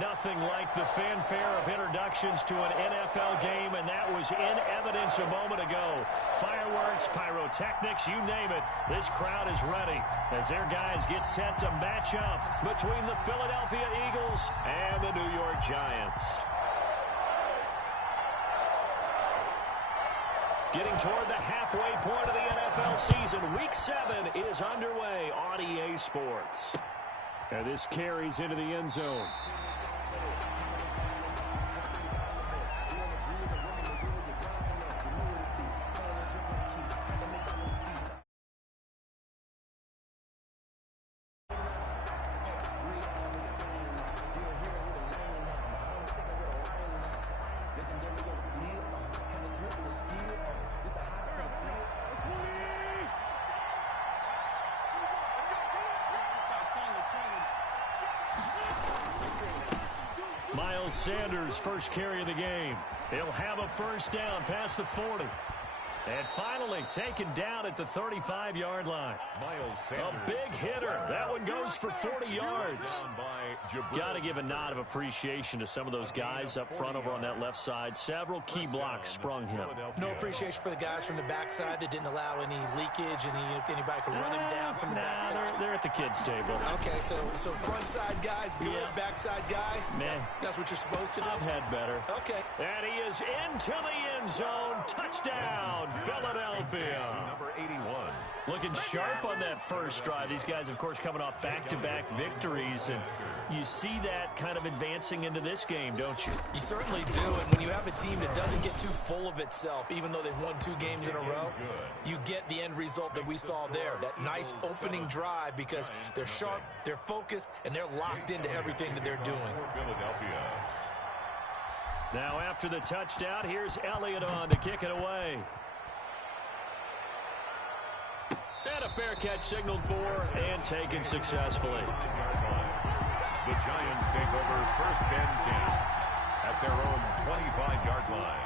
Nothing like the fanfare of introductions to an NFL game, and that was in evidence a moment ago. Fireworks, pyrotechnics, you name it. This crowd is ready as their guys get set to match up between the Philadelphia Eagles and the New York Giants. Getting toward the halfway point of the NFL season, Week 7 is underway on EA Sports. And this carries into the end zone. Miles Sanders, first carry of the game. He'll have a first down past the 40. And finally taken down at the 35-yard line. Miles Sanders. A big hitter. That one goes for 40 yards. Got to give a nod of appreciation to some of those guys up front over on that left side. Several key blocks sprung him. No appreciation for the guys from the backside that didn't allow any leakage, anybody could run him down from the backside. They're at the kids' table. Okay, so front side guys, good. Yeah. Backside guys, man, that's what you're supposed to do. I've had better. Okay. And he is into the end zone. Touchdown, Philadelphia. Number 81. Looking sharp on that first drive. These guys, of course, coming off back-to-back victories, and you see that kind of advancing into this game, don't you? You certainly do, and when you have a team that doesn't get too full of itself, even though they've won 2 games in a row, you get the end result that we saw there, that nice opening drive, because they're sharp, they're focused, and they're locked into everything that they're doing. Philadelphia. Now after the touchdown, here's Elliott on to kick it away. And a fair catch signaled for and taken successfully. The Giants take over first and 10 at their own 25-yard line.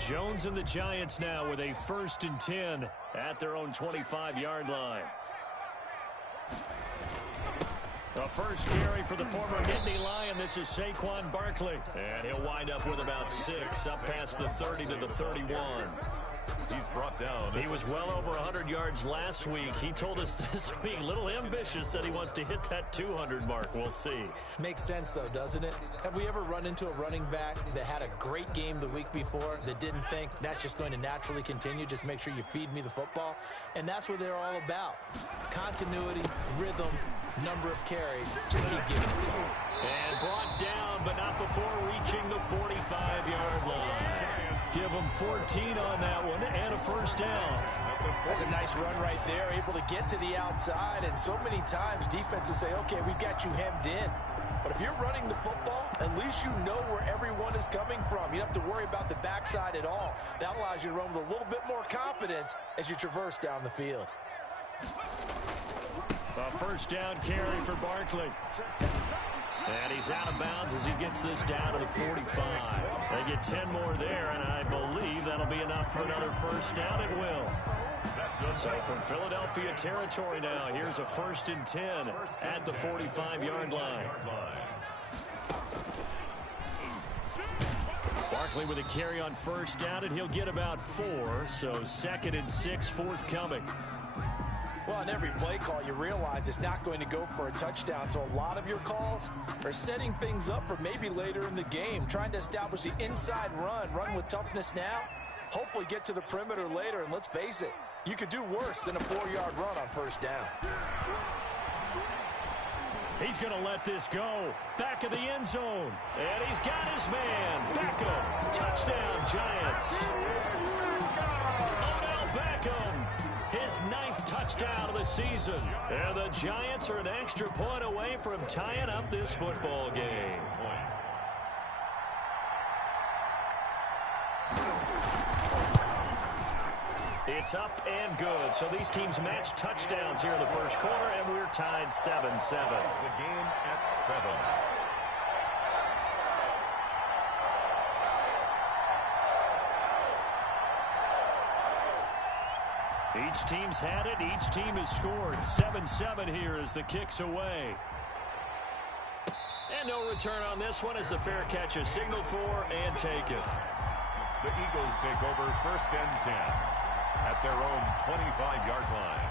Jones and the Giants now with a first and 10 at their own 25-yard line. The first carry for the former Nittany Lion. This is Saquon Barkley. And he'll wind up with about 6 up past the 30 to the 31. He's brought down. He was well over 100 yards last week. He told us this week, a little ambitious, that he wants to hit that 200 mark. We'll see. Makes sense, though, doesn't it? Have we ever run into a running back that had a great game the week before that didn't think that's just going to naturally continue? Just make sure you feed me the football. And that's what they're all about. Continuity, rhythm, number of carries. Just keep giving it to him. And brought down, but not before reaching the 45-yard line. Give him 14 on that one and a first down. That's a nice run right there, able to get to the outside. And so many times defenses say, okay, we've got you hemmed in. But if you're running the football, at least you know where everyone is coming from. You don't have to worry about the backside at all. That allows you to run with a little bit more confidence as you traverse down the field. A first down carry for Barkley. And he's out of bounds as he gets this down to the 45. They get 10 more there, and I believe that'll be enough for another first down. It will. So from Philadelphia territory now, here's a first and 10 at the 45-yard line. Barkley with a carry on first down, and he'll get about 4. So 2nd and 6 forthcoming. Well, on every play call, you realize it's not going to go for a touchdown. So a lot of your calls are setting things up for maybe later in the game, trying to establish the inside run with toughness now, hopefully get to the perimeter later. And let's face it, you could do worse than a 4-yard run on first down. He's going to let this go. Back of the end zone. And he's got his man. Beckham. Touchdown, Giants. Odell Beckham. His 9th touchdown of the season. And the Giants are an extra point away from tying up this football game. It's up and good. So these teams match touchdowns here in the first quarter, and we're tied 7-7. The game at 7. Each team's had it. Each team has scored. 7-7 here as the kick's away. And no return on this one as the fair catch is signaled for and taken. The Eagles take over 1st and 10 at their own 25-yard line.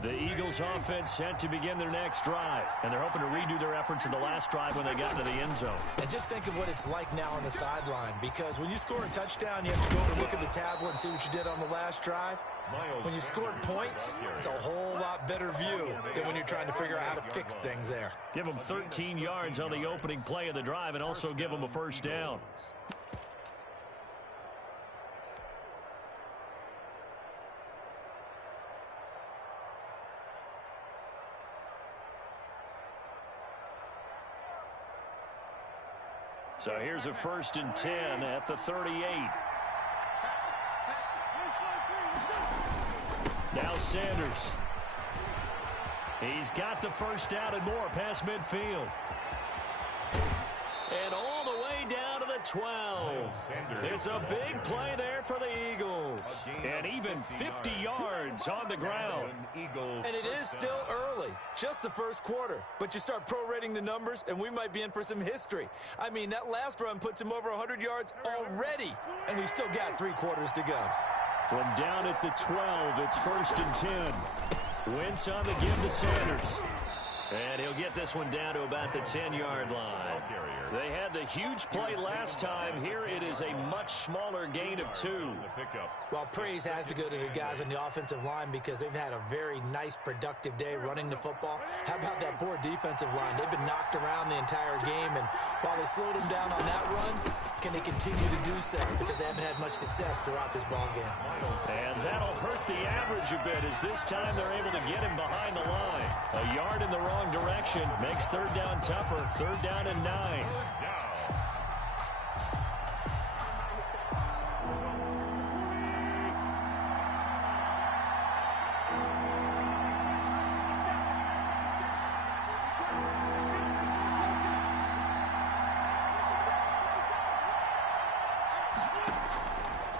The Eagles offense set to begin their next drive, and they're hoping to redo their efforts in the last drive when they got into the end zone. And just think of what it's like now on the sideline, because when you score a touchdown, you have to go and look at the tablet and see what you did on the last drive. When you scored points, it's a whole lot better view than when you're trying to figure out how to fix things there. Give them 13 yards on the opening play of the drive and also give them a first down. So here's a 1st and 10 at the 38. Now Sanders. He's got the first down and more past midfield. And all the way down to the 12. It's a big play there for the Eagles. And even 50 yards on the ground. And it is still early, just the first quarter. But you start prorating the numbers, and we might be in for some history. I mean, that last run puts him over 100 yards already. And we've still got 3 quarters to go. From down at the 12, it's 1st and 10. Wentz on the give to Sanders. And he'll get this one down to about the 10-yard line. They had the huge play last time. Here it is a much smaller gain of 2. Well, praise has to go to the guys on the offensive line because they've had a very nice, productive day running the football. How about that poor defensive line? They've been knocked around the entire game, and while they slowed them down on that run, can they continue to do so? Because they haven't had much success throughout this ball game. And that'll hurt the average a bit as this time they're able to get him behind the line. A yard in the wrong direction makes 3rd down tougher. 3rd down and 9.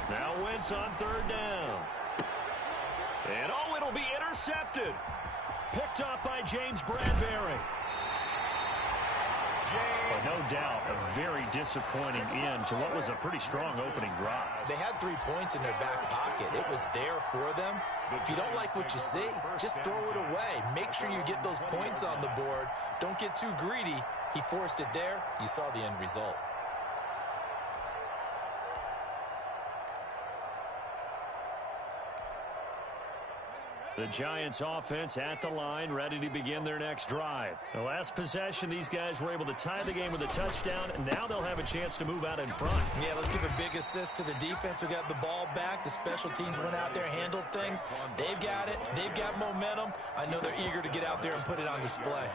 Now Wentz on 3rd down. And oh, it'll be intercepted. Picked up by James Bradbury. But no doubt, a very disappointing end to what was a pretty strong opening drive. They had 3 points in their back pocket. It was there for them. If you don't like what you see, just throw it away. Make sure you get those points on the board. Don't get too greedy. He forced it there. You saw the end result. The Giants offense at the line, ready to begin their next drive. The last possession, these guys were able to tie the game with a touchdown, and now they'll have a chance to move out in front. Yeah, let's give a big assist to the defense who got the ball back. The special teams went out there, handled things. They've got it. They've got momentum. I know they're eager to get out there and put it on display.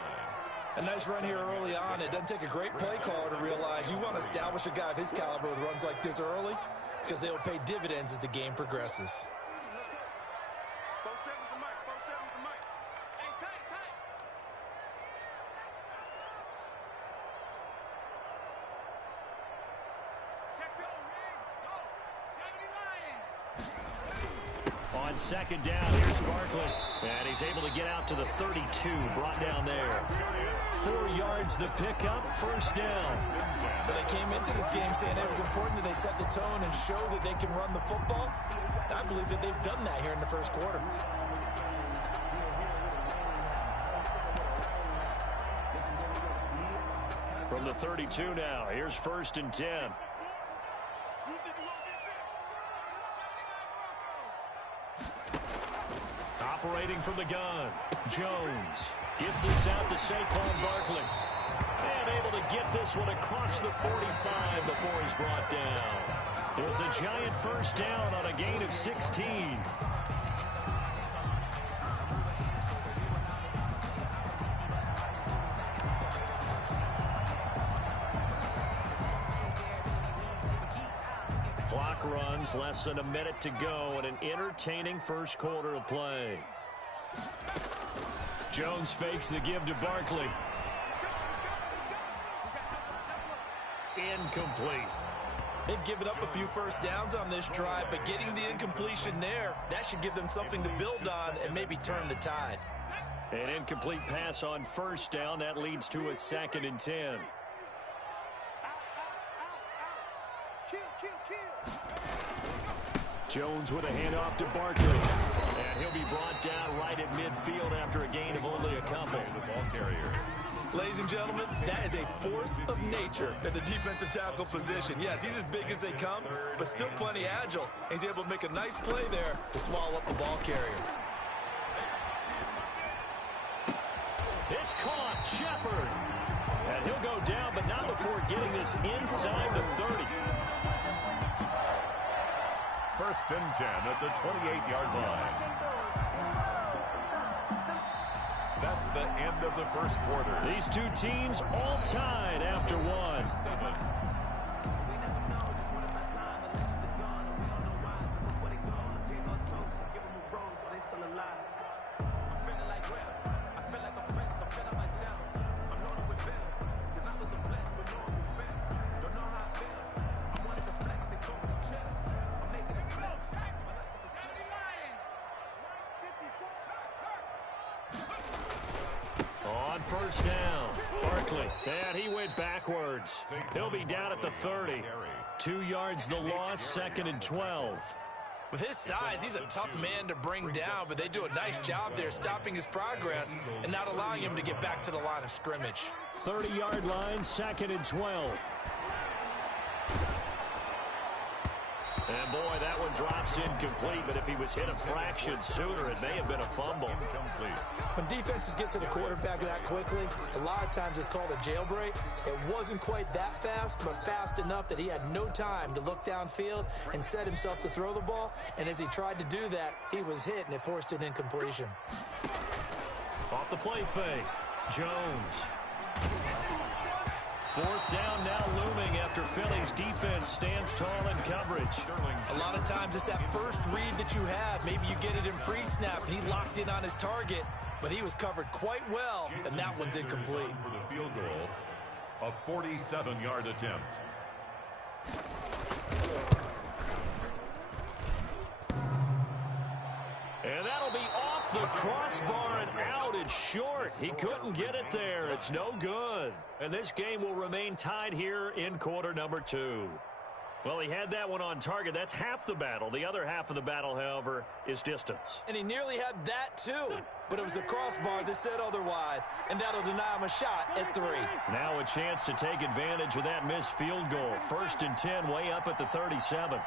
A nice run here early on. It doesn't take a great play caller to realize you want to establish a guy of his caliber with runs like this early because they will pay dividends as the game progresses. On 2nd down, here's Barkley. And he's able to get out to the 32, brought down there. 4 yards the pickup, 1st down. But they came into this game saying it was important that they set the tone and show that they can run the football. And I believe that they've done that here in the first quarter. From the 32 now, here's 1st and 10. Operating from the gun, Jones gets this out to Saquon Barkley. And able to get this one across the 45 before he's brought down. It's a giant 1st down on a gain of 16. Clock runs Jones, less than a minute to go in an entertaining first quarter of play. Jones fakes the give to Barkley. Incomplete. They've given up a few first downs on this drive, but getting the incompletion there, that should give them something to build on and maybe turn the tide. An incomplete pass on first down. That leads to a 2nd and 10. Jones with a handoff to Barkley. And he'll be brought down right at midfield after a gain of only a couple. The ball carrier. Ladies and gentlemen, that is a force of nature at the defensive tackle position. Yes, he's as big as they come, but still plenty agile. He's able to make a nice play there to swallow up the ball carrier. It's caught. Shepard. And he'll go down, but not before getting this inside the 30. 1st and 10 at the 28-yard line. That's the end of the first quarter. These two teams all tied after one. On first down, Barkley, and he went backwards. He'll be down at the 30. 2 yards the loss, 2nd and 12. With his size, he's a tough man to bring down, but they do a nice job there stopping his progress and not allowing him to get back to the line of scrimmage. 30-yard line, 2nd and 12. And boy, that one drops incomplete, but if he was hit a fraction sooner, it may have been a fumble. When defenses get to the quarterback that quickly, a lot of times it's called a jailbreak. It wasn't quite that fast, but fast enough that he had no time to look downfield and set himself to throw the ball. And as he tried to do that, he was hit, and it forced an incompletion. Off the play fake, Jones. 4th down now looming after Philly's defense stands tall in coverage. A lot of times it's that first read that you have. Maybe you get it in pre-snap. He locked in on his target, but he was covered quite well, and that one's incomplete. For the field goal, a 47-yard attempt. And that'll be off the crossbar and out. It's short. He couldn't get it there. It's no good. And this game will remain tied here in quarter number 2. Well, he had that one on target. That's half the battle. The other half of the battle, however, is distance. And he nearly had that, too. But it was the crossbar that said otherwise. And that'll deny him a shot at 3. Now a chance to take advantage of that missed field goal. 1st and 10, way up at the 37.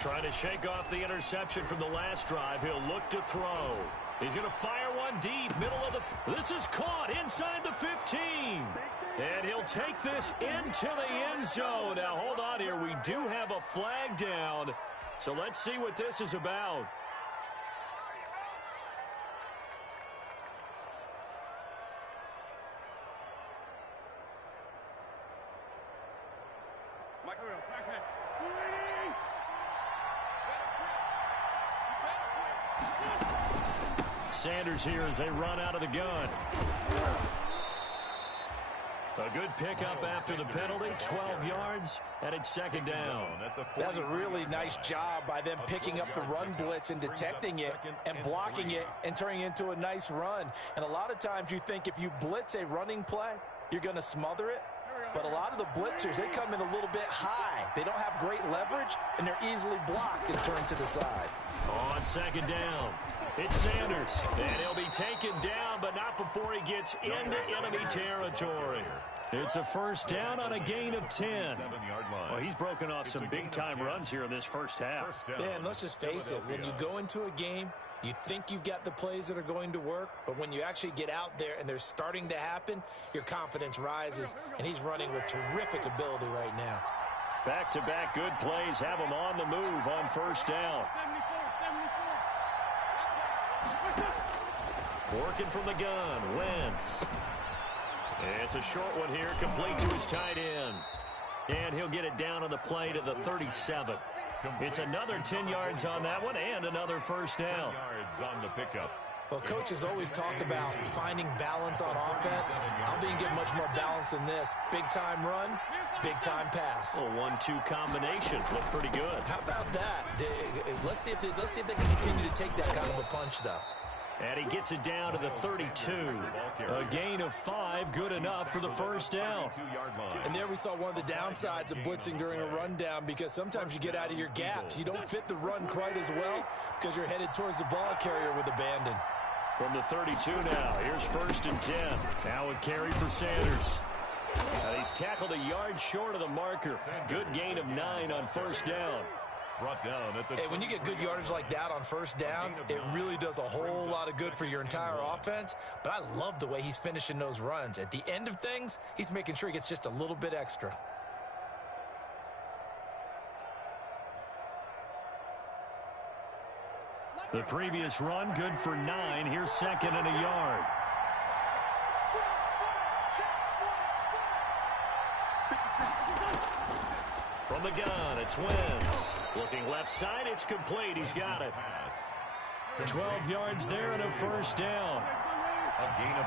Trying to shake off the interception from the last drive. He'll look to throw. He's going to fire one deep, middle of the... This is caught inside the 15. And he'll take this into the end zone. Now, hold on here. We do have a flag down. So let's see what this is about. Sanders here as they run out of the gun. A good pickup after the penalty, 12 yards, and it's 2nd down. That was a really nice job by them picking up the run blitz and detecting it and blocking it and turning it into a nice run. And a lot of times you think if you blitz a running play, you're going to smother it. But a lot of the blitzers, they come in a little bit high. They don't have great leverage, and they're easily blocked and turned to the side. On 2nd down, it's Sanders. And he'll be taken down, but not before he gets into enemy territory. It's a 1st down on a gain of 10. Well, he's broken off some big-time runs here in this first half. Yeah, and let's just face it. When you go into a game, you think you've got the plays that are going to work, but when you actually get out there and they're starting to happen, your confidence rises, and he's running with terrific ability right now. Back-to-back good plays have him on the move on 1st down. Working from the gun, Wentz. It's a short one here, complete to his tight end. And he'll get it down on the play to the 37. It's another 10 yards on that one and another first down. 10 yards on the pickup. Well, coaches always talk about finding balance on offense. I don't think you get much more balance than this. Big-time run, big-time pass. A 1-2 combination. Look pretty good. How about that? Let's see if they can continue to take that kind of a punch, though. And he gets it down to the 32. A gain of 5, good enough for the first down. And there we saw one of the downsides of blitzing during a rundown, because sometimes you get out of your gaps. You don't fit the run quite as well because you're headed towards the ball carrier with abandon. From the 32 now, here's 1st and 10. Now with carry for Sanders. And he's tackled a yard short of the marker. Good gain of 9 on first down. Brought down at the Hey, when you get good yardage like that on first down, it really does a whole lot of good for your entire offense. But I love the way he's finishing those runs. At the end of things, he's making sure he gets just a little bit extra. The previous run, good for 9. Here's 2nd and a yard. From the gun, it's Wentz. Looking left side, it's complete. He's got it. 12 yards there and a first down.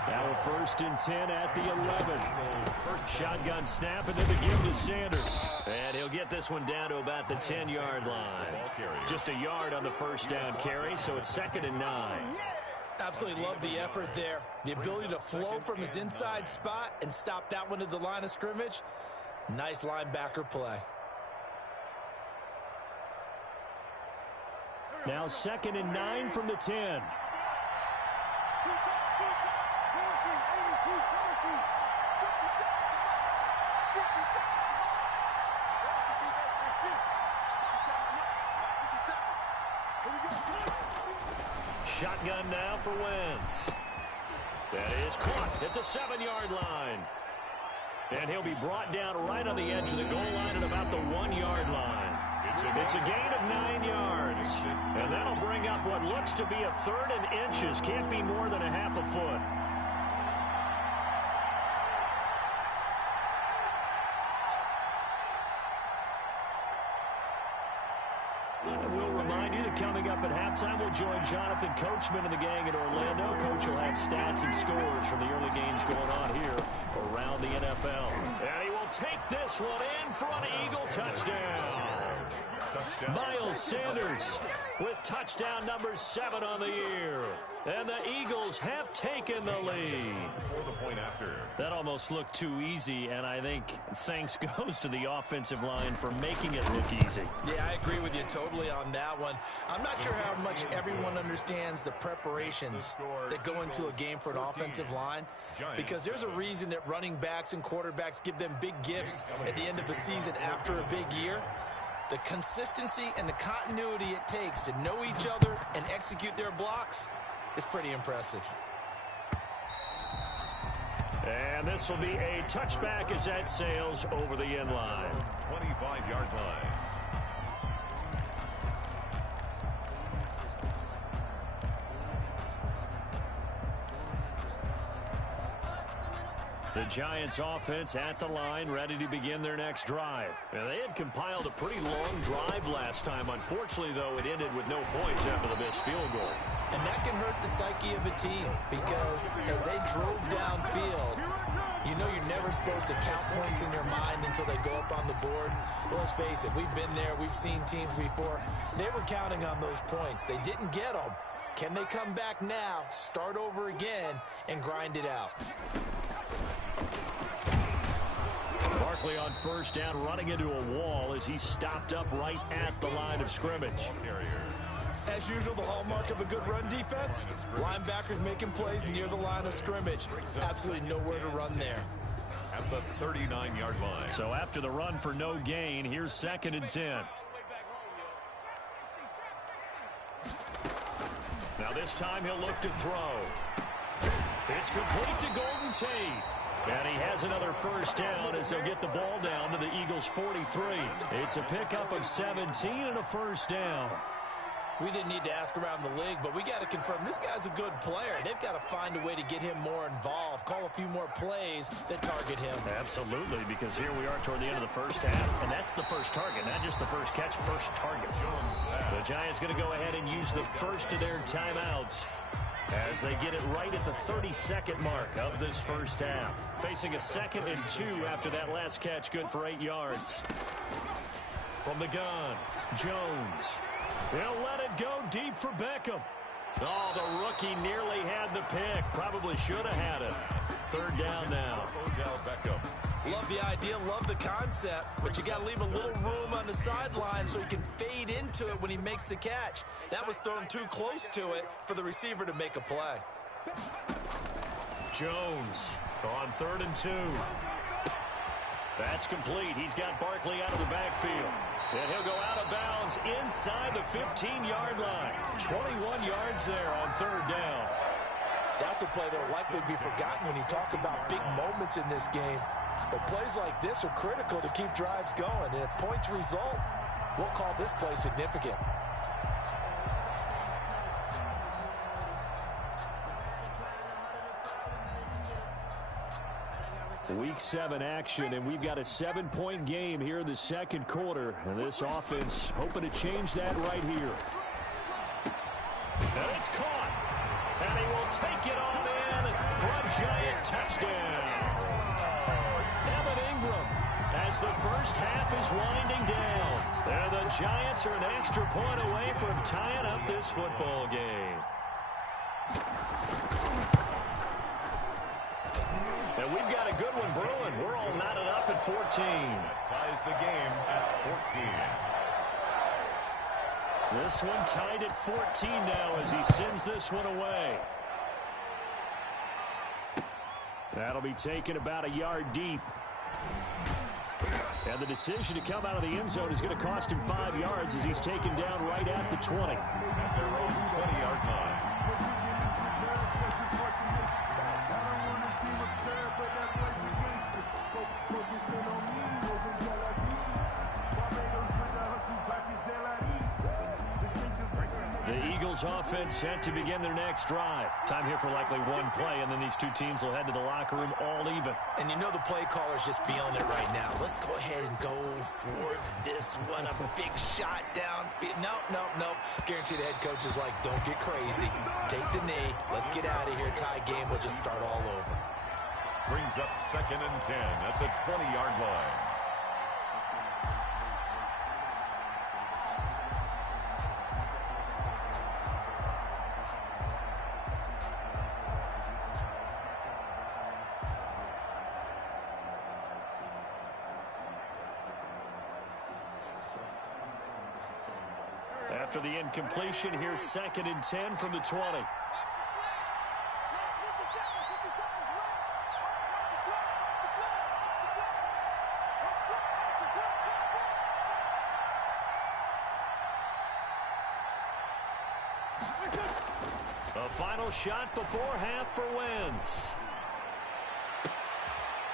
Now a 1st and 10 at the 11. Shotgun snap and then the give to Sanders. And he'll get this one down to about the 10-yard line. Just a yard on the first down carry, so it's 2nd and 9. Absolutely love the effort there. The ability to flow from his inside spot and stop that one at the line of scrimmage. Nice linebacker play. Now 2nd and 9 from the 10. Shotgun now for Wentz. That is caught at the 7-yard line. And he'll be brought down right on the edge of the goal line at about the 1-yard line. It's a gain of 9 yards. And that'll bring up what looks to be a 3rd and inches. Can't be more than a half a foot. Coming up at halftime, we'll join Jonathan Coachman and the gang in Orlando. Coach will have stats and scores from the early games going on here around the NFL. And he will take this one in for an Eagle touchdown. Miles Sanders with touchdown number 7 on the year. And the Eagles have taken the lead. That almost looked too easy, and I think thanks goes to the offensive line for making it look easy. Yeah, I agree with you totally on that one. I'm not sure how much everyone understands the preparations that go into a game for an offensive line, because there's a reason that running backs and quarterbacks give them big gifts at the end of the season after a big year. The consistency and the continuity it takes to know each other and execute their blocks is pretty impressive. And this will be a touchback as that sails over the end line. 25-yard line. The Giants offense at the line, ready to begin their next drive. And they had compiled a pretty long drive last time. Unfortunately, though, it ended with no points after the missed field goal. And that can hurt the psyche of a team, because as they drove downfield, you know you're never supposed to count points in your mind until they go up on the board. But let's face it, we've been there. We've seen teams before. They were counting on those points. They didn't get them. Can they come back now, start over again, and grind it out? Barkley on first down, running into a wall as he stopped up right at the line of scrimmage. As usual, the hallmark of a good run defense, linebackers making plays near the line of scrimmage. Absolutely nowhere to run there. At the 39-yard line. So after the run for no gain, here's 2nd and 10. Now this time he'll look to throw. It's complete to Golden Tate. And he has another first down as they'll get the ball down to the Eagles' 43. It's a pickup of 17 and a first down. We didn't need to ask around the league, but we got to confirm this guy's a good player. They've got to find a way to get him more involved, call a few more plays that target him. Absolutely, because here we are toward the end of the first half, and that's the first target, not just the first catch, first target. The Giants going to go ahead and use the first of their timeouts as they get it right at the 32nd mark of this first half. Facing a 2nd and 2 after that last catch, good for 8 yards. From the gun, Jones. He'll let it go deep for Beckham. Oh, the rookie nearly had the pick. Probably should have had it. 3rd down now. Love the idea, love the concept, but you got to leave a little room on the sideline so he can fade into it when he makes the catch. That was thrown too close to it for the receiver to make a play. Jones on 3rd and 2. That's complete. He's got Barkley out of the backfield. And he'll go out of bounds inside the 15-yard line. 21 yards there on 3rd down. That's a play that will likely be forgotten when you talk about big moments in this game. But plays like this are critical to keep drives going. And if points result, we'll call this play significant. Week 7 action, and we've got a 7-point game here in the 2nd quarter. And this offense hoping to change that right here. And it's caught. And he will take it on in for a Giant touchdown. Evan Ingram, as the first half is winding down. And the Giants are an extra point away from tying up this football game. And we've got a good one brewing. We're all knotted up at 14. Ties the game at 14. This one tied at 14 now as he sends this one away. That'll be taken about a yard deep. And the decision to come out of the end zone is going to cost him 5 yards as he's taken down right at the 20. At their own 20-yard line. The Eagles offense set to begin their next drive. Time here for likely one play, and then these two teams will head to the locker room all even. And you know the play caller's just feeling it right now. Let's go ahead and go for this one. A big shot downfield. No. Guaranteed the head coach is like, don't get crazy. Take the knee. Let's get out of here. Tie game. We'll just start all over. Brings up 2nd and 10 at the 20-yard line. After the incompletion, here's 2nd and 10 from the 20. A final shot before half for Wentz.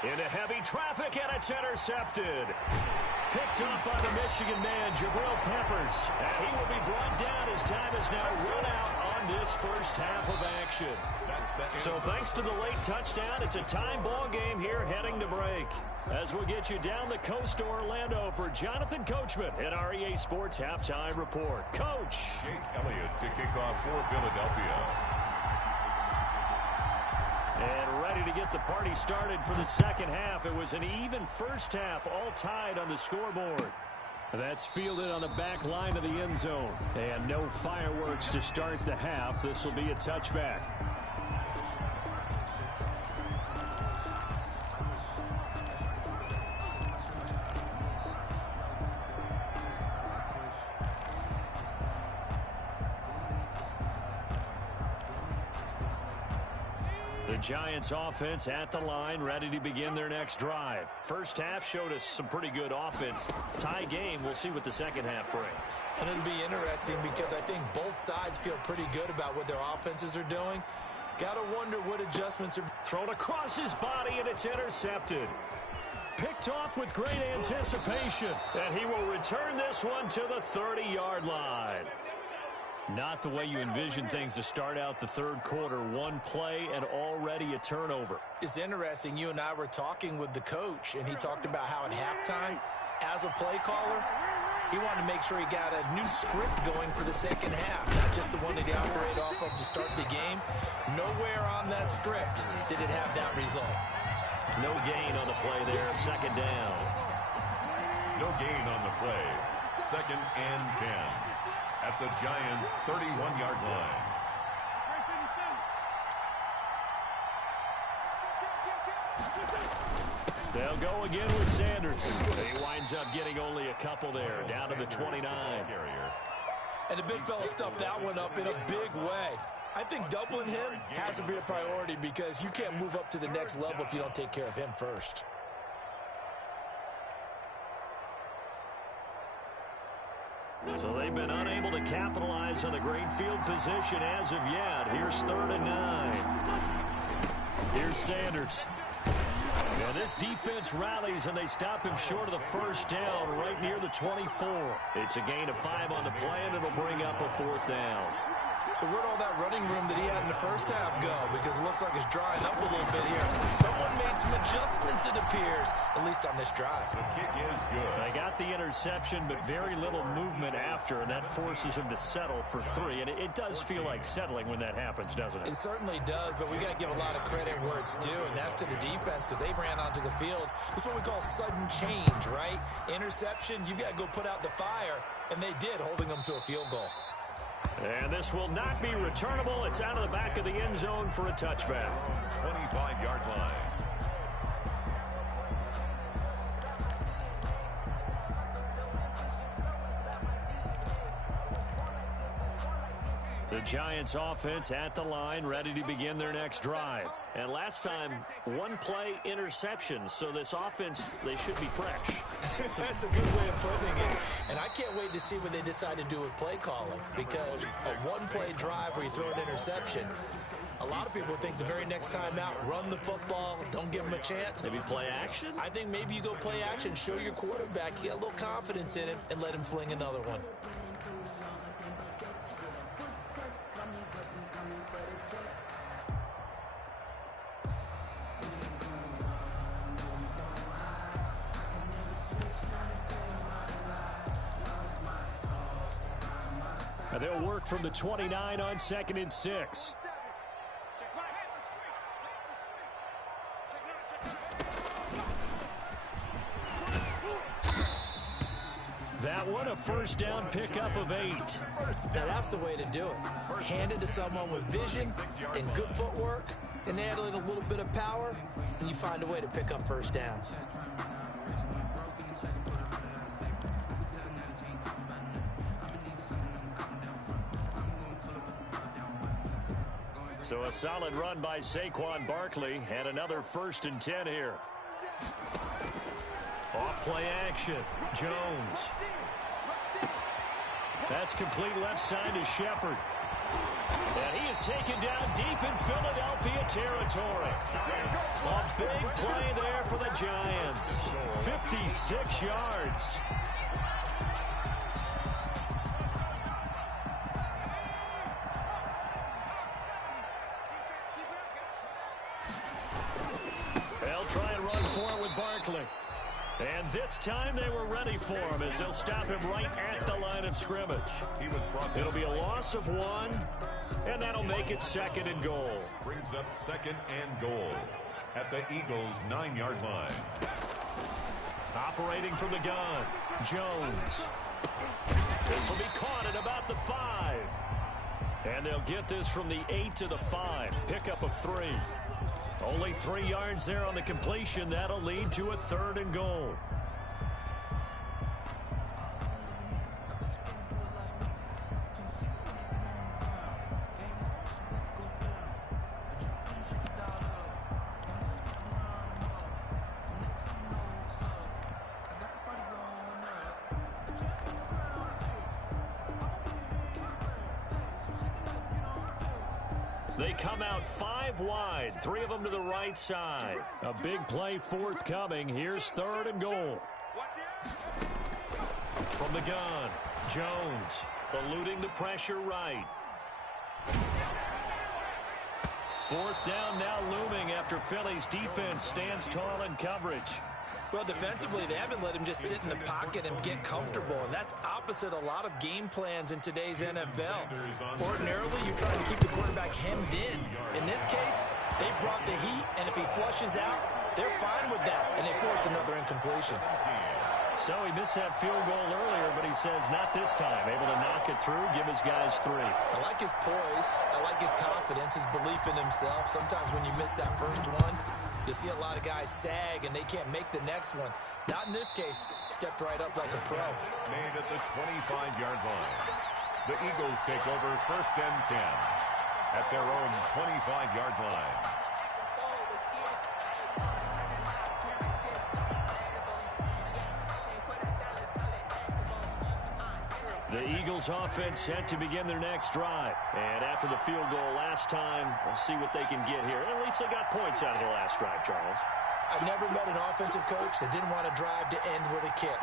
Into heavy traffic, and it's intercepted. Picked up by the Michigan man, Jabril Peppers. And he will be brought down as time is now run out on this first half of action. So thanks to the late touchdown, it's a time ball game here heading to break. As we'll get you down the coast to Orlando for Jonathan Coachman at our EA Sports Halftime Report. Coach. Jake Elliott to kick off for Philadelphia. And ready to get the party started for the second half. It was an even first half, all tied on the scoreboard. That's fielded on the back line of the end zone. And no fireworks to start the half. This will be a touchback. The Giants offense at the line, ready to begin their next drive. First half showed us some pretty good offense. Tie game, we'll see what the second half brings. And it'll be interesting because I think both sides feel pretty good about what their offenses are doing. Gotta wonder what adjustments are thrown across his body, and it's intercepted. Picked off with great anticipation, and he will return this one to the 30-yard line. Not the way you envision things to start out the third quarter. One play and already a turnover. It's interesting. You and I were talking with the coach, and he talked about how at halftime, as a play caller, he wanted to make sure he got a new script going for the second half, not just the one that he operated off of to start the game. Nowhere on that script did it have that result. No gain on the play there. Second down. No gain on the play. 2nd and 10 at the Giants' 31-yard line. They'll go again with Sanders. He winds up getting only a couple there, down to the 29. And the big fella stuffed that one up in a big way. I think doubling him has to be a priority because you can't move up to the next level if you don't take care of him first. So they've been unable to capitalize on the great field position as of yet. Here's 3rd and 9. Here's Sanders. Now this defense rallies, and they stop him short of the first down right near the 24. It's a gain of 5 on the play, and it'll bring up a 4th down. So where'd all that running room that he had in the first half go? Because it looks like it's drying up a little bit here. Someone made some adjustments, it appears, at least on this drive. The kick is good. They got the interception, but very little movement after, and that forces him to settle for 3. And it does feel like settling when that happens, doesn't it? It certainly does, but we got to give a lot of credit where it's due, and that's to the defense because they ran onto the field. This is what we call sudden change, right? Interception, you got to go put out the fire, and they did, holding them to a field goal. And this will not be returnable. It's out of the back of the end zone for a touchback. 25-yard line. The Giants offense at the line, ready to begin their next drive. And last time, one play interception. So this offense, they should be fresh. That's a good way of putting it. And I can't wait to see what they decide to do with play calling. Because a one-play drive where you throw an interception, a lot of people think the very next time out, run the football, don't give them a chance. Maybe play action? I think maybe you go play action, show your quarterback, you got a little confidence in him, and let him fling another one. They'll work from the 29 on 2nd and 6. That one, a first down pickup of 8. Now that's the way to do it. Hand it to someone with vision and good footwork, and add in a little bit of power, and you find a way to pick up first downs. So a solid run by Saquon Barkley, and another 1st and 10 here. Off play action, Jones. That's complete left side to Shepard. And he is taken down deep in Philadelphia territory. A big play there for the Giants. 56 yards. They'll try and run for it with Barkley. And this time they were ready for him as they'll stop him right at the line of scrimmage. It'll be a loss of 1, and that'll make it 2nd and goal. Brings up 2nd and goal at the Eagles' 9-yard line. Operating from the gun, Jones. This will be caught at about the 5. And they'll get this from the 8 to the 5. Pickup of 3. Only 3 yards there on the completion. That'll lead to a 3rd and goal. They come out 5 wide, 3 of them to the right side. A big play forthcoming. Here's 3rd and goal. From the gun, Jones. eluding the pressure right. Fourth down now looming after Philly's defense stands tall in coverage. Well, defensively, they haven't let him just sit in the pocket and get comfortable, and that's opposite a lot of game plans in today's NFL. Ordinarily, you're trying to keep the quarterback hemmed in. In this case, they brought the heat, and if he flushes out, they're fine with that, and they force another incompletion. So he missed that field goal earlier, but he says not this time. Able to knock it through, give his guys 3. I like his poise. I like his confidence, his belief in himself. Sometimes when you miss that first one, you see a lot of guys sag and they can't make the next one. Not in this case. Stepped right up like a pro. Made at the 25-yard line. The Eagles take over 1st and 10 at their own 25-yard line. The Eagles offense set to begin their next drive. And after the field goal last time, we'll see what they can get here. At least they got points out of the last drive, Charles. I've never met an offensive coach that didn't want to drive to end with a kick.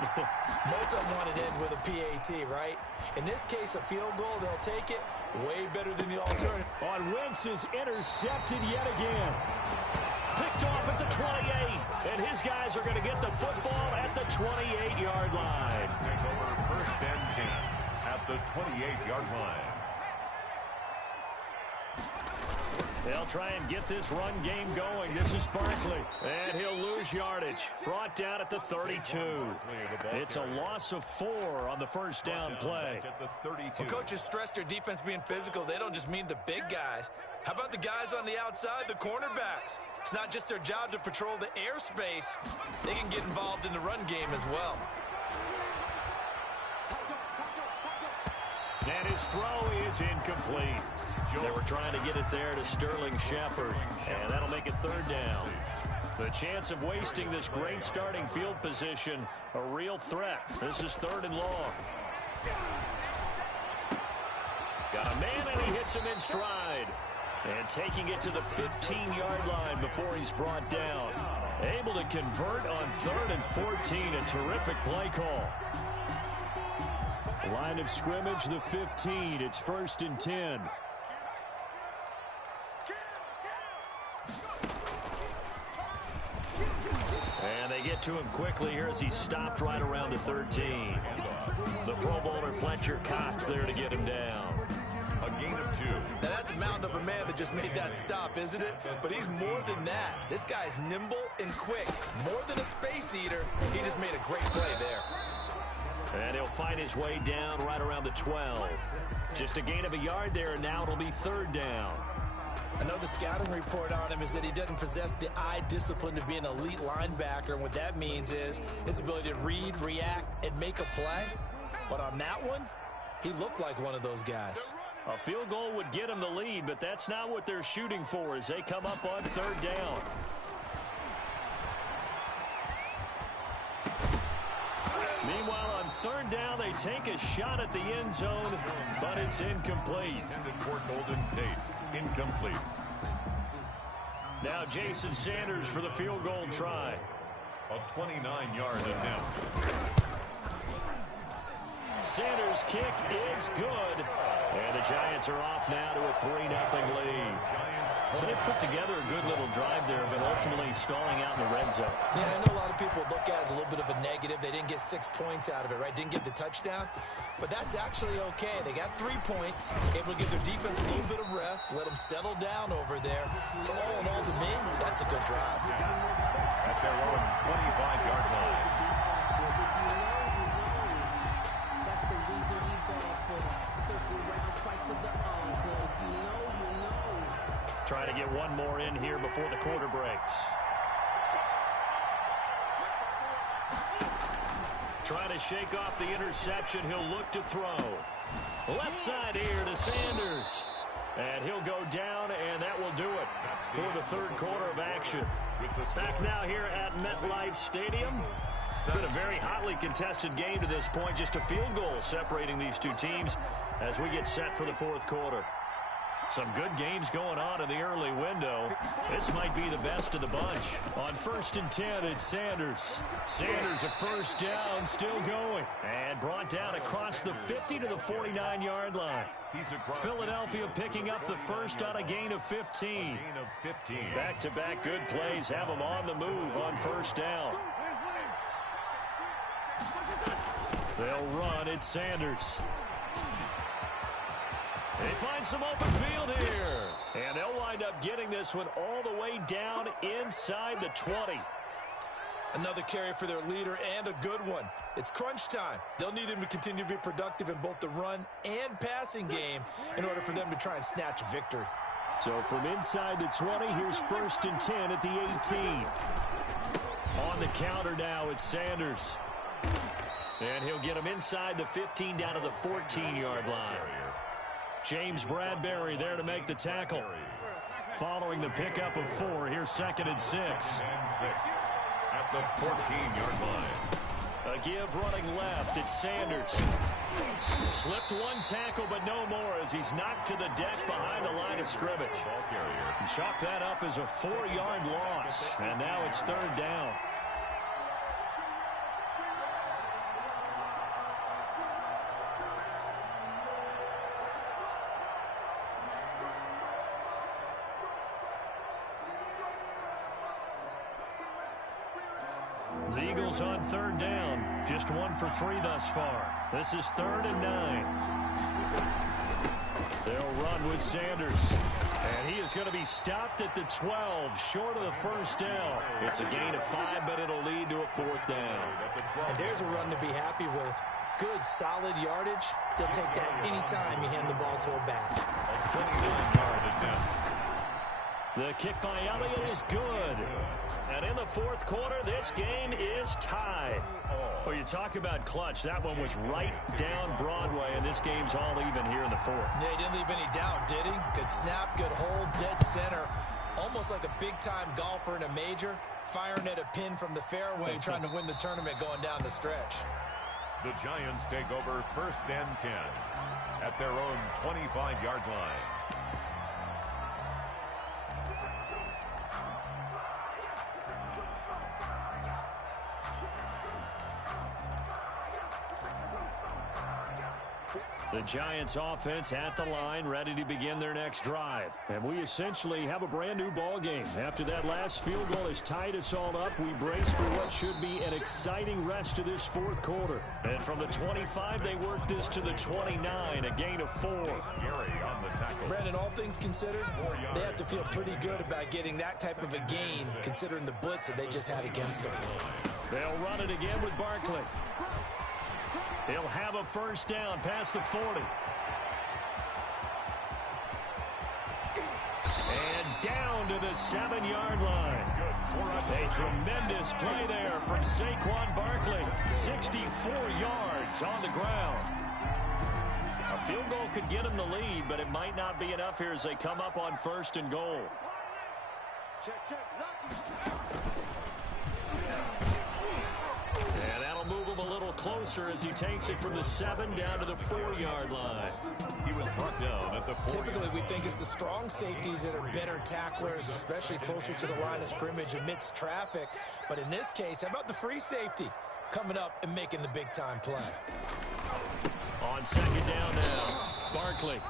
Most of them want to end with a PAT, right? In this case, a field goal, they'll take it. Way better than the alternative. On Wentz is intercepted yet again. Picked off at the 28. And his guys are going to get the football at the 28-yard line. Take over 1st and 10 at the 28-yard line. They'll try and get this run game going. This is Barkley. And he'll lose yardage. Brought down at the 32. It's a loss of 4 on the first down play. When coaches stress their defense being physical, they don't just mean the big guys. How about the guys on the outside, the cornerbacks? It's not just their job to patrol the airspace. They can get involved in the run game as well. And his throw is incomplete. They were trying to get it there to Sterling Shepard, and that'll make it 3rd down. The chance of wasting this great starting field position, a real threat. This is 3rd and long. Got a man, and he hits him in stride. And taking it to the 15-yard line before he's brought down. Able to convert on 3rd and 14, a terrific play call. Line of scrimmage, the 15. It's 1st and 10. And they get to him quickly here as he stopped right around the 13. The Pro Bowler Fletcher Cox there to get him down. A gain of 2. Now that's a mountain of a man that just made that stop, isn't it? But he's more than that. This guy's nimble and quick. More than a space eater, he just made a great play there. And he'll find his way down right around the 12. Just a gain of a yard there, and now it'll be 3rd down. I know the scouting report on him is that he doesn't possess the eye discipline to be an elite linebacker, and what that means is his ability to read, react, and make a play. But on that one, he looked like one of those guys. A field goal would get him the lead, but that's not what they're shooting for as they come up on 3rd down. Meanwhile, on 3rd down, they take a shot at the end zone, but it's incomplete. Intended for Golden Tate. Incomplete. Now Jason Sanders for the field goal try. A 29-yard attempt. Sanders' kick is good. And the Giants are off now to a 3-0 lead. So they put together a good little drive there, but ultimately stalling out in the red zone. Yeah, I know a lot of people look at it as a little bit of a negative. They didn't get 6 points out of it, right? Didn't get the touchdown. But that's actually okay. They got 3 points, able to give their defense a little bit of rest, let them settle down over there. So all in all, to me, that's a good drive. At their own 25-yard line. Trying to get one more in here before the quarter breaks. Trying to shake off the interception. He'll look to throw. Left side here to Sanders. And he'll go down, and that will do it for the 3rd quarter of action. Back now here at MetLife Stadium. It's been a very hotly contested game to this point. Just a field goal separating these two teams as we get set for the 4th quarter. Some good games going on in the early window. This might be the best of the bunch. On 1st and 10, it's Sanders. Sanders, a first down, still going. And brought down across the 50 to the 49-yard line. Philadelphia picking up the first on a gain of 15. Back-to-back good plays have them on the move on 1st down. They'll run. It's Sanders. They find some open field here. And they'll wind up getting this one all the way down inside the 20. Another carry for their leader and a good one. It's crunch time. They'll need him to continue to be productive in both the run and passing game in order for them to try and snatch a victory. So from inside the 20, here's 1st and 10 at the 18. On the counter now, it's Sanders. And he'll get him inside the 15 down to the 14-yard line. James Bradbury there to make the tackle. Following the pickup of 4, here's 2nd and 6. At the 14-yard line. A give running left. It's Sanders. Slipped one tackle, but no more as he's knocked to the deck behind the line of scrimmage. Chalk that up as a 4-yard loss. And now it's 3rd down. The Eagles on 3rd down. Just 1 for 3 thus far. This is 3rd and 9. They'll run with Sanders. And he is going to be stopped at the 12, short of the 1st down. It's a gain of 5, but it'll lead to a 4th down. And there's a run to be happy with. Good, solid yardage. They'll take that anytime you hand the ball to a back. A 29-yard attempt. The kick by Elliott is good. And in the 4th quarter, this game is tied. Well, you talk about clutch. That one was right down Broadway, and this game's all even here in the 4th. Yeah, he didn't leave any doubt, did he? Good snap, good hold, dead center. Almost like a big-time golfer in a major, firing at a pin from the fairway, trying to win the tournament going down the stretch. The Giants take over 1st and 10 at their own 25-yard line. The Giants offense at the line, ready to begin their next drive. And we essentially have a brand new ball game. After that last field goal has tied us all up, we brace for what should be an exciting rest of this 4th quarter. And from the 25, they work this to the 29, a gain of 4. Brandon, all things considered, they have to feel pretty good about getting that type of a gain, considering the blitz that they just had against them. They'll run it again with Barkley. He'll have a 1st down past the 40. And down to the 7-yard line. A tremendous play there from Saquon Barkley. 64 yards on the ground. A field goal could get him the lead, but it might not be enough here as they come up on 1st and goal. And that'll move him a little closer as he takes it from the 7 down to the 4-yard line. He was brought down at the 4. Typically, we think it's the strong safeties that are better tacklers, especially closer to the line of scrimmage amidst traffic. But in this case, how about the free safety coming up and making the big-time play? On 2nd down now, Barkley.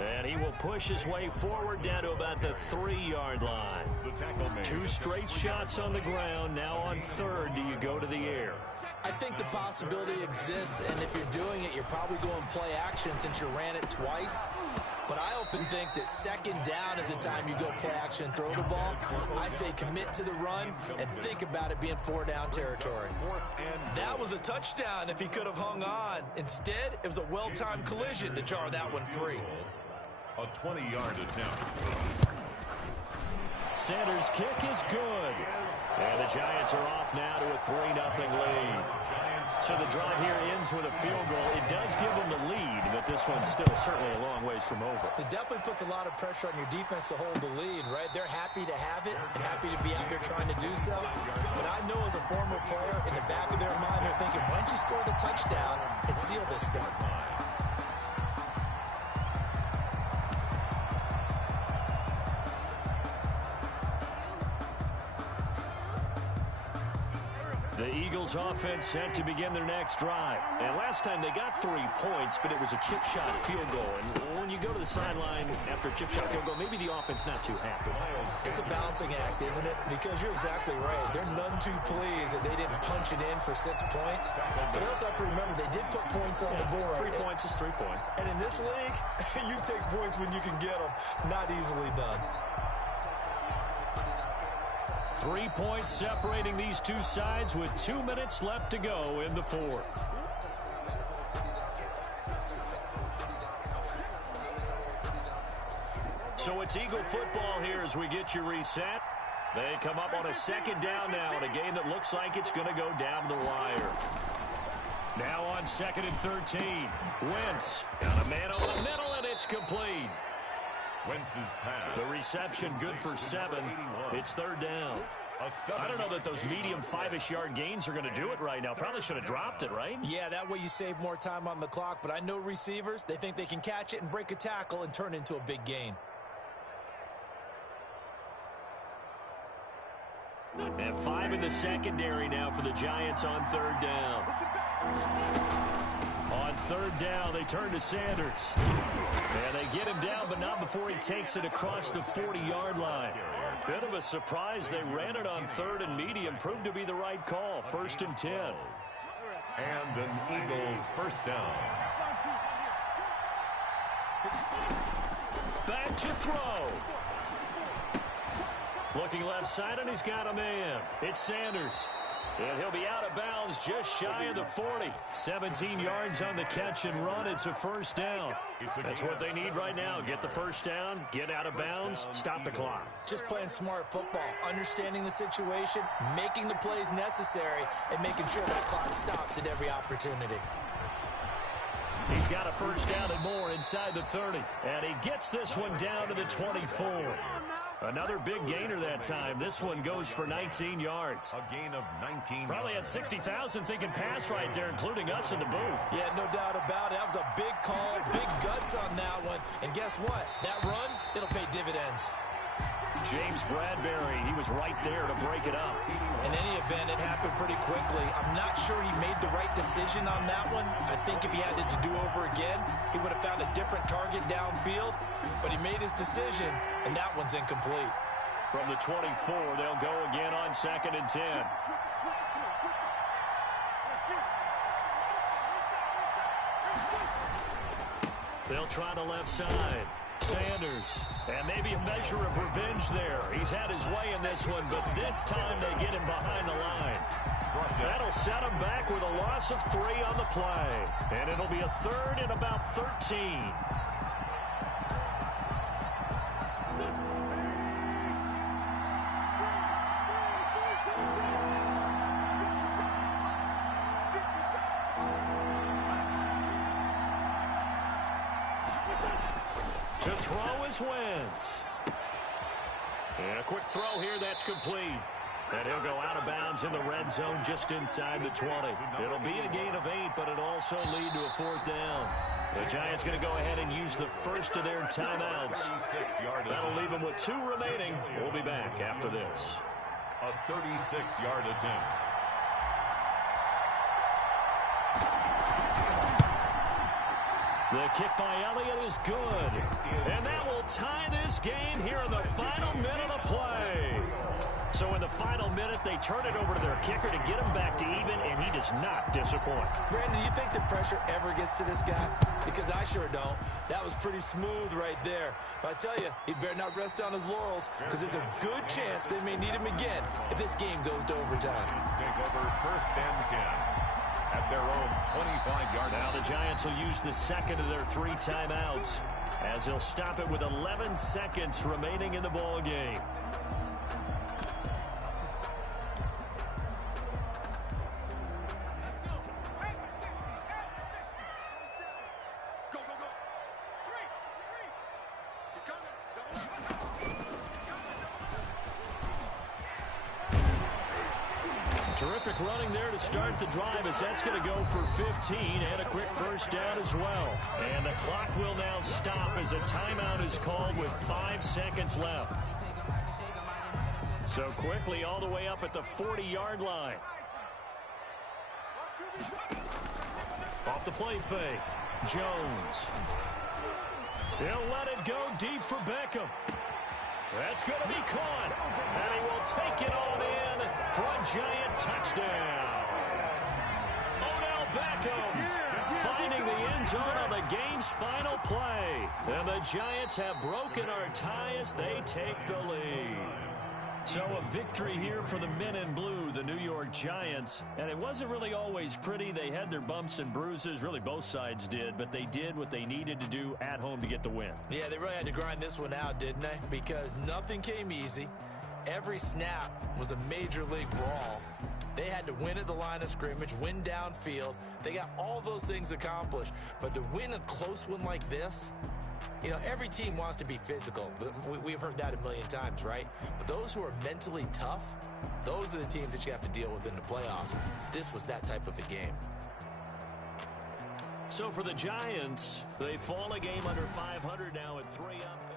And he will push his way forward down to about the 3-yard line. The tackle made. 2 straight shots on the ground. Now on 3rd, do you go to the air? I think the possibility exists, and if you're doing it, you're probably going play action since you ran it twice. But I often think that 2nd down is the time you go play action and throw the ball. I say commit to the run and think about it being 4-down territory. That was a touchdown if he could have hung on. Instead, it was a well-timed collision to jar that one free. A 20-yard attempt. Sanders' kick is good. And the Giants are off now to a 3-0 lead. So the drive here ends with a field goal. It does give them the lead, but this one's still certainly a long ways from over. It definitely puts a lot of pressure on your defense to hold the lead, right? They're happy to have it and happy to be out there trying to do so. But I know as a former player, in the back of their mind, they're thinking, why don't you score the touchdown and seal this thing? The Eagles offense set to begin their next drive. And last time they got 3 points, but it was a chip shot field goal. And when you go to the sideline after a chip shot field goal, maybe the offense not too happy. It's a balancing act, isn't it? Because you're exactly right. They're none too pleased that they didn't punch it in for 6 points. But you also have to remember they did put points on the board. 3 points is 3 points. And in this league, you take points when you can get them. Not easily done. 3 points separating these two sides with 2 minutes left to go in the fourth. So it's Eagle football here as we get you reset. They come up on a second down now in a game that looks like it's going to go down the wire. Now on 2nd and 13. Wentz got a man over the middle, and it's complete. Wentz's pass. The reception good for 7. It's 3rd down. I don't know that those medium 5-ish yard gains are going to do it right now. Probably should have dropped it, right? Yeah, that way you save more time on the clock. But I know receivers, they think they can catch it and break a tackle and turn it into a big gain. And 5 in the secondary now for the Giants on 3rd down. On 3rd down, they turn to Sanders. And they get him down, but not before he takes it across the 40-yard line. Bit of a surprise. They ran it on 3rd and medium. Proved to be the right call. 1st and 10. And an Eagle first down. Back to throw. Looking left side, and he's got a man. It's Sanders. And he'll be out of bounds just shy of the 40. 17 yards on the catch and run. It's a 1st down. That's what they need right now. Get the 1st down, get out of bounds, stop the clock. Just playing smart football, understanding the situation, making the plays necessary, and making sure that clock stops at every opportunity. He's got a 1st down and more inside the 30. And he gets this one down to the 24. Another big gainer that time. This one goes for 19 yards. A gain of 19 Probably had 60,000 thinking pass right there, including us in the booth. Yeah, no doubt about it. That was a big call, big guts on that one. And guess what? That run, it'll pay dividends. James Bradbury, he was right there to break it up. In any event, it happened pretty quickly. I'm not sure he made the right decision on that one. I think if he had it to do over again, he would have found a different target downfield. But he made his decision, and that one's incomplete. From the 24, they'll go again on 2nd and 10. They'll try the left side. Sanders, and maybe a measure of revenge there. He's had his way in this one, but this time they get him behind the line. That'll set him back with a loss of 3 on the play. And it'll be a 3rd and about 13. To throw is Wentz. And a quick throw here, that's complete. And he'll go out of bounds in the red zone just inside the 20. It'll be a gain of 8, but it'll also lead to a 4th down. The Giants going to go ahead and use the first of their timeouts. That'll leave them with 2 remaining. We'll be back after this. A 36-yard attempt. The kick by Elliott is good. And that will tie this game here in the final minute of play. So in the final minute, they turn it over to their kicker to get him back to even, and he does not disappoint. Brandon, do you think the pressure ever gets to this guy? Because I sure don't. That was pretty smooth right there. But I tell you, he better not rest on his laurels, because there's a good chance they may need him again if this game goes to overtime. Take over 1st and 10. At their own 25-yard line. Now the Giants will use the second of their 3 timeouts as they'll stop it with 11 seconds remaining in the ball game. Terrific running there to start the drive as that's going to go for 15 and a quick 1st down as well. And the clock will now stop as a timeout is called with 5 seconds left. So quickly all the way up at the 40-yard line. Off the play fake. Jones. He'll let it go deep for Beckham. That's going to be caught. And he will take it on in for a Giant touchdown. Odell Beckham finding the end zone on the game's final play. And the Giants have broken our tie as they take the lead. So a victory here for the men in blue, the New York Giants. And it wasn't really always pretty. They had their bumps and bruises. Really, both sides did. But they did what they needed to do at home to get the win. Yeah, they really had to grind this one out, didn't they? Because nothing came easy. Every snap was a major league brawl. They had to win at the line of scrimmage, win downfield. They got all those things accomplished. But to win a close one like this, you know, every team wants to be physical. We've heard that a million times, right? But those who are mentally tough, those are the teams that you have to deal with in the playoffs. This was that type of a game. So for the Giants, they fall a game under 500 now at 3 up.